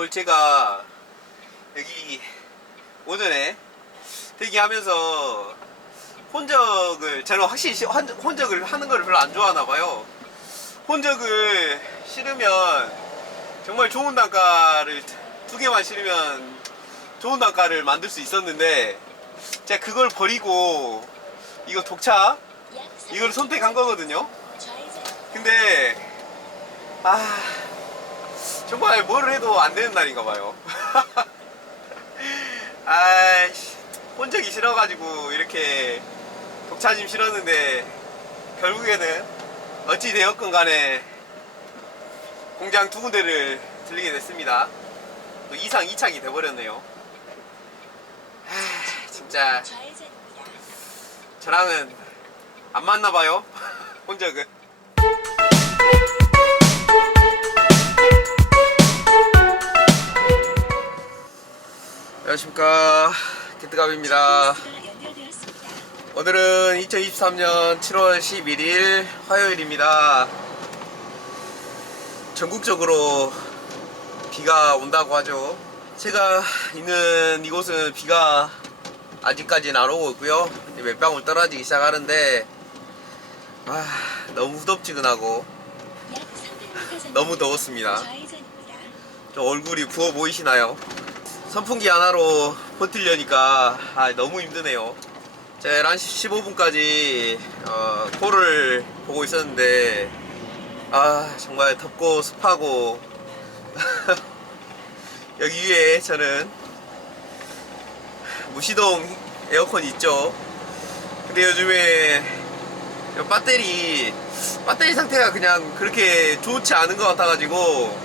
오늘 제가 여기 오전에 대기하면서 혼적을 저는 확실히 혼적을 하는 걸 별로 안 좋아하나 봐요. 혼적을 실으면 정말 좋은 단가를 두 개만 실으면 좋은 단가를 만들 수 있었는데 제가 그걸 버리고 이거 독차 이걸 선택한 거거든요. 근데 아 정말 뭘 해도 안 되는 날인가 봐요. 아이씨 혼적이 싫어가지고 이렇게 독차짐 실었는데 결국에는 어찌 되었건 간에 공장 두 군데를 들리게 됐습니다. 또 이상 이착이 돼버렸네요. 아, 진짜 저랑은 안 맞나 봐요. 혼적은. 안녕하십니까. 기트갑입니다. 오늘은 2023년 7월 11일 화요일입니다. 전국적으로 비가 온다고 하죠. 제가 있는 이곳은 비가 아직까지는 안 오고 있고요. 이제 몇 방울 떨어지기 시작하는데 아, 너무 후덥지근하고 너무 더웠습니다. 좀 얼굴이 부어 보이시나요? 선풍기 하나로 버틸려니까 아, 너무 힘드네요. 제가 11시 15분까지 어, 콜을 보고 있었는데 아 정말 덥고 습하고 여기 위에 저는 무시동 에어컨 있죠. 근데 요즘에 이 배터리 배터리 상태가 그냥 그렇게 좋지 않은 것 같아가지고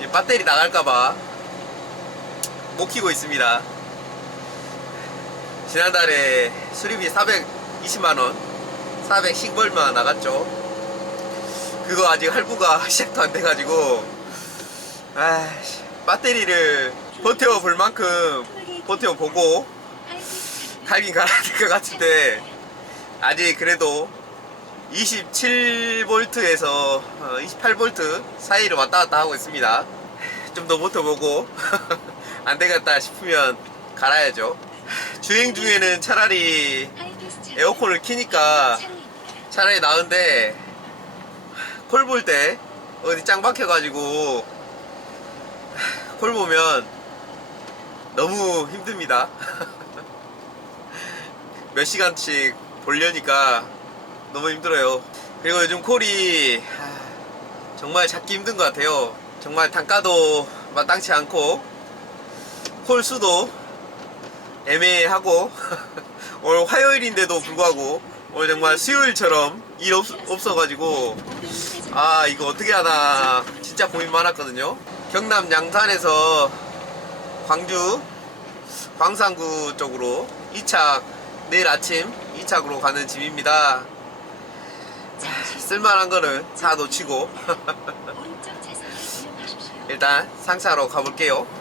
이 배터리 나갈까봐 못 키고 있습니다. 지난달에 수리비 420만원, 410벌만 나갔죠. 그거 아직 할부가 시작도 안 돼가지고, 아이씨, 배터리를 버텨 볼 만큼 버텨 보고, 갈긴 갈아야 될 것 같은데, 아직 그래도 27V에서 28V 사이를 왔다 갔다 하고 있습니다. 좀 더 버텨보고, 안 되겠다 싶으면 갈아야죠. 주행 중에는 차라리 에어컨을 키니까 차라리 나은데 콜 볼 때 어디 짱 박혀가지고 콜 보면 너무 힘듭니다. 몇 시간씩 보려니까 너무 힘들어요. 그리고 요즘 콜이 정말 찾기 힘든 것 같아요. 정말 단가도 마땅치 않고 콜 수도 애매하고 오늘 화요일인데도 불구하고 오늘 정말 수요일처럼 일 없, 없어가지고 아 이거 어떻게 하나 진짜 고민 많았거든요. 경남 양산에서 광주 광산구 쪽으로 2착 내일 아침 2착으로 가는 짐입니다. 쓸만한 거는 다 놓치고 일단 상차로 가볼게요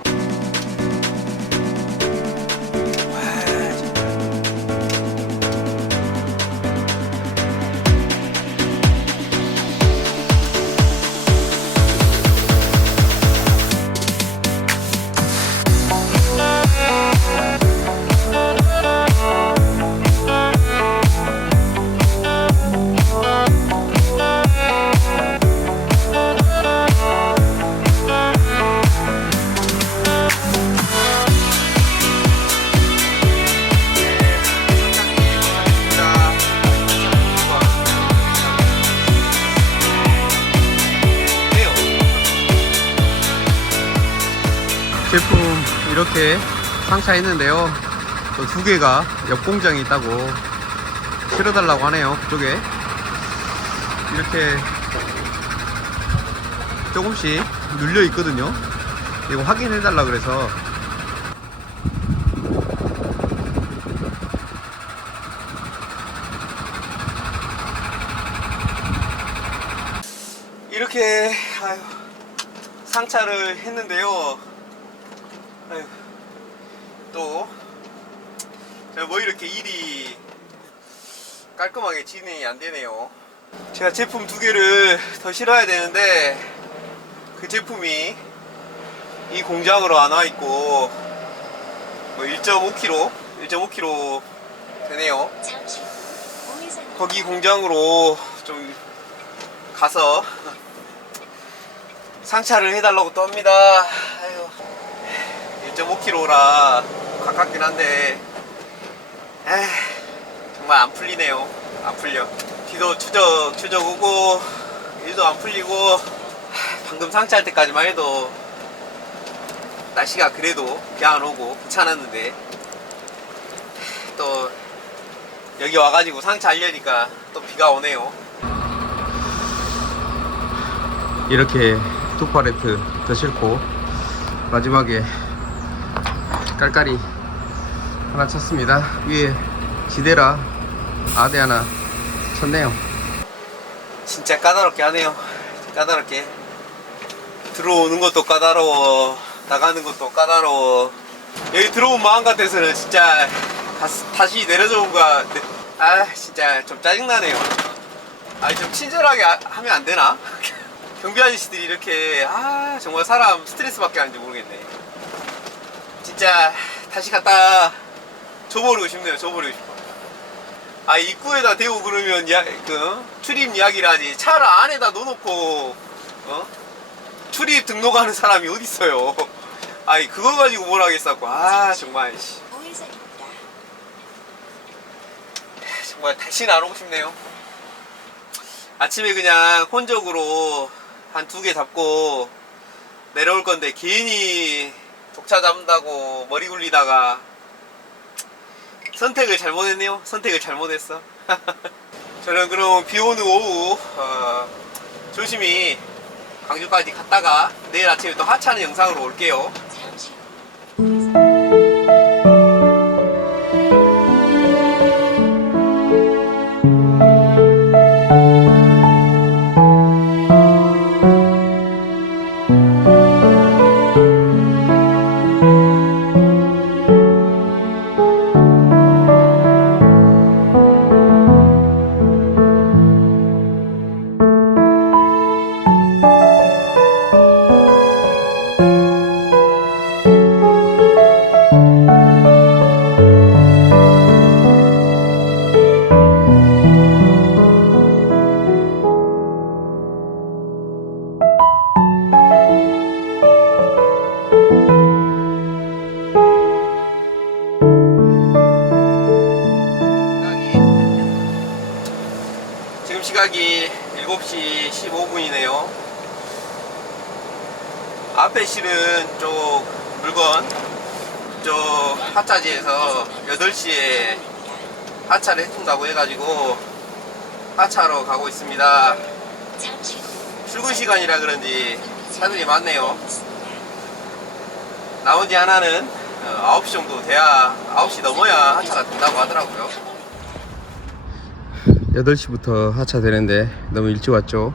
이렇게 상차했는데요. 또두 개가 옆 공장에 있다고 실어달라고 하네요. 그쪽에 이렇게 조금씩 눌려 있거든요. 이거 확인해 달라 그래서 이렇게 아유, 상차를 했는데요. 아유, 또, 제가 뭐 이렇게 일이 깔끔하게 진행이 안 되네요. 제가 제품 두 개를 더 실어야 되는데, 그 제품이 이 공장으로 안 와 있고 뭐 1.5km, 1.5km 되네요. 거기 공장으로 좀 가서 상차를 해달라고 또 합니다. 아유, 1.5km라 가깝긴 한데, 에이, 정말 안 풀리네요. 안 풀려. 비도 추적, 추적 오고, 일도 안 풀리고, 방금 상차할 때까지만 해도 날씨가 그래도 비 안 오고 괜찮았는데, 또 여기 와가지고 상차하려니까 또 비가 오네요. 이렇게 두 팔레트 더 싣고 마지막에 깔깔이 하나 쳤습니다. 위에 지대라 아대 하나 쳤네요. 진짜 까다롭게 하네요. 까다롭게 들어오는 것도 까다로워 나가는 것도 까다로워 여기 들어온 마음 같아서는 진짜 다시, 다시 내려져 온가 아 진짜 좀 짜증나네요. 아좀 친절하게 아- 하면 안 되나? 경비 아저씨들이 이렇게 아 정말 사람 스트레스 받게 하는지 모르겠네. 진짜 다시 갖다 줘버리고 싶네요. 줘버리고 싶어. 아 입구에다 대고 그러면 야, 그 출입 이야기를 하지 차를 안에다 넣어놓고 어? 출입 등록하는 사람이 어디 있어요? 아이 그거 가지고 뭘 하겠다고 아 정말 씨. 정말 다시는 안 오고 싶네요. 아침에 그냥 혼적으로 한 두 개 잡고 내려올 건데 괜히 독차 잡는다고 머리 굴리다가 선택을 잘못했네요. 선택을 잘못했어. 저는 그럼 비 오는 오후 어, 조심히 광주까지 갔다가 내일 아침에 또 하차하는 영상으로 올게요. 실은 쪽 물건 쪽 하차지에서 8시에 하차를 해준다고 해가지고 하차로 가고 있습니다. 출근 시간이라 그런지 차들이 많네요. 나온 지 하나는 어, 9시 정도 돼야 9시 넘어야 하차가 된다고 하더라고요. 8시부터 하차 되는데 너무 일찍 왔죠.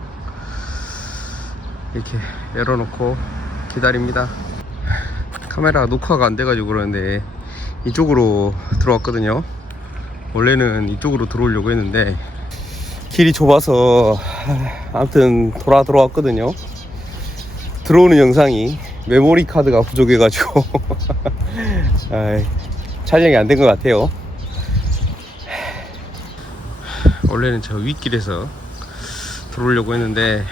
이렇게 열어놓고 기다립니다. 카메라 녹화가 안 돼가지고 그러는데 이쪽으로 들어왔거든요. 원래는 이쪽으로 들어오려고 했는데 길이 좁아서 하, 아무튼 돌아 들어왔거든요. 들어오는 영상이 메모리 카드가 부족해가지고 촬영이 안 된 것 같아요. 원래는 저 윗길에서 들어오려고 했는데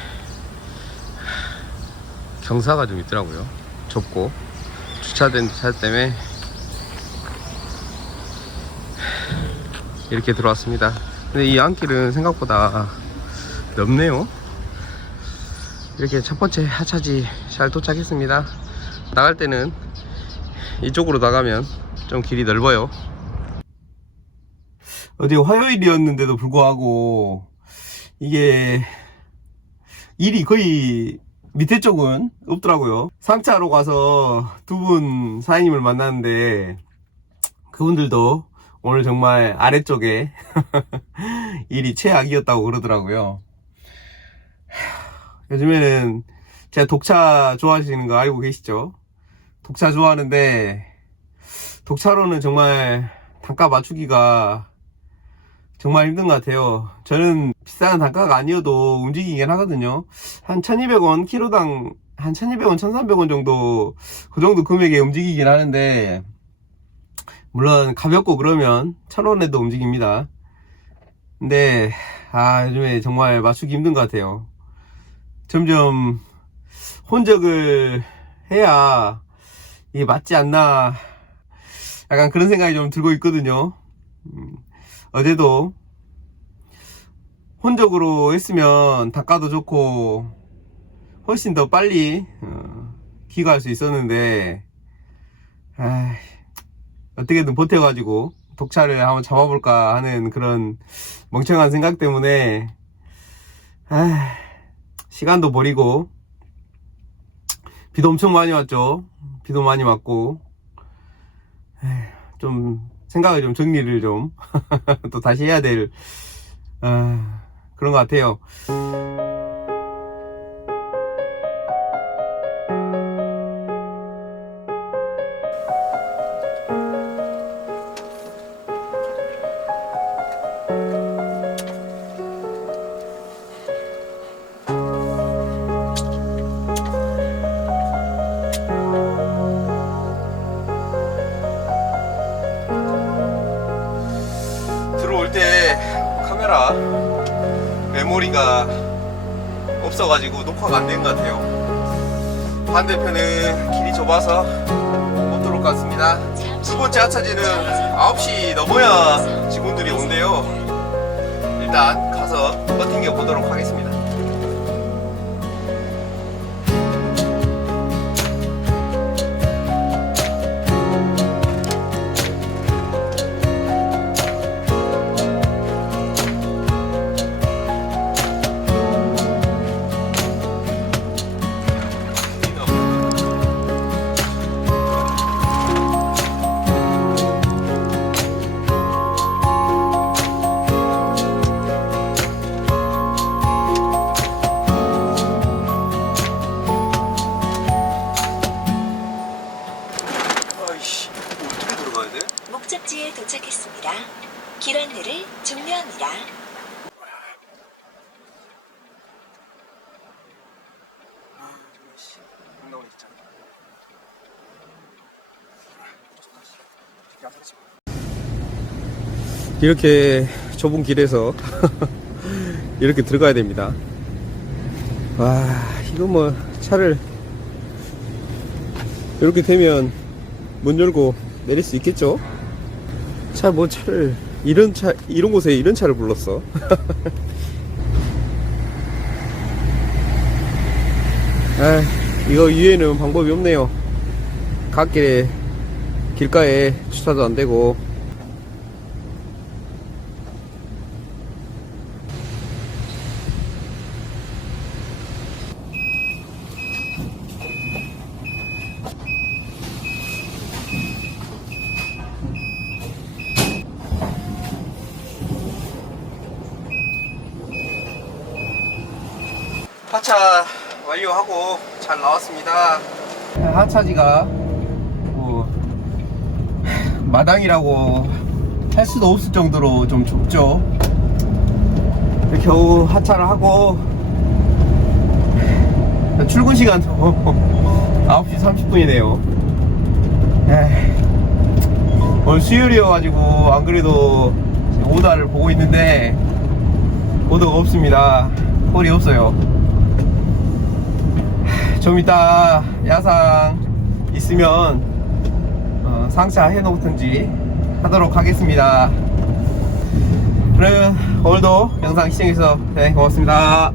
경사가 좀 있더라고요. 좁고 주차된 차 때문에 이렇게 들어왔습니다. 근데 이 안길은 생각보다 넓네요. 이렇게 첫 번째 하차지 잘 도착했습니다. 나갈 때는 이쪽으로 나가면 좀 길이 넓어요. 어제 화요일이었는데도 불구하고 이게 일이 거의 밑에 쪽은 없더라고요. 상차로 가서 두 분 사장님을 만났는데 그분들도 오늘 정말 아래쪽에 일이 최악이었다고 그러더라고요. 요즘에는 제가 독차 좋아하시는 거 알고 계시죠? 독차 좋아하는데 독차로는 정말 단가 맞추기가 정말 힘든 것 같아요. 저는 비싼 단가가 아니어도 움직이긴 하거든요. 한 1200원 키로당 한 1200원, 1300원 정도, 그 정도 금액에 움직이긴 하는데, 물론 가볍고 그러면 1000원에도 움직입니다. 근데, 아, 요즘에 정말 맞추기 힘든 것 같아요. 점점 혼적을 해야 이게 맞지 않나, 약간 그런 생각이 좀 들고 있거든요. 음, 어제도 혼적으로 했으면 단가도 좋고 훨씬 더 빨리 어, 귀가할 수 있었는데 어떻게든 버텨가지고 독차를 한번 잡아볼까 하는 그런 멍청한 생각 때문에 시간도 버리고 비도 엄청 많이 왔죠. 비도 많이 왔고 좀 생각을 좀 정리를 좀 또 다시 해야 될 아, 그런 것 같아요. 없어가지고 녹화가 안 된 것 같아요. 반대편은 길이 좁아서 못 들어올 것 같습니다. 두 번째 하차지는 9시 넘어야 직원들이 온대요. 일단 가서 버팅겨 보도록 하겠습니다. 이렇게 좁은 길에서 이렇게 들어가야 됩니다. 와, 이거 뭐 차를 이렇게 되면 문 열고 내릴 수 있겠죠? 차 뭐 차를 이런 차 이런 곳에 이런 차를 불렀어. 아, 이거 위에는 방법이 없네요. 갓길에 길가에 주차도 안 되고 하차 완료하고 잘 나왔습니다. 하차지가 뭐 마당이라고 할 수도 없을 정도로 좀 좁죠. 겨우 하차를 하고 출근 시간도 9시 30분이네요. 오늘 수요일이어가지고 안 그래도 오다를 보고 있는데 오다가 없습니다. 꼴이 없어요. 좀 이따 야상 있으면 어, 상차 해놓든지 하도록 하겠습니다. 그럼 오늘도 영상 시청해주셔서 네, 고맙습니다.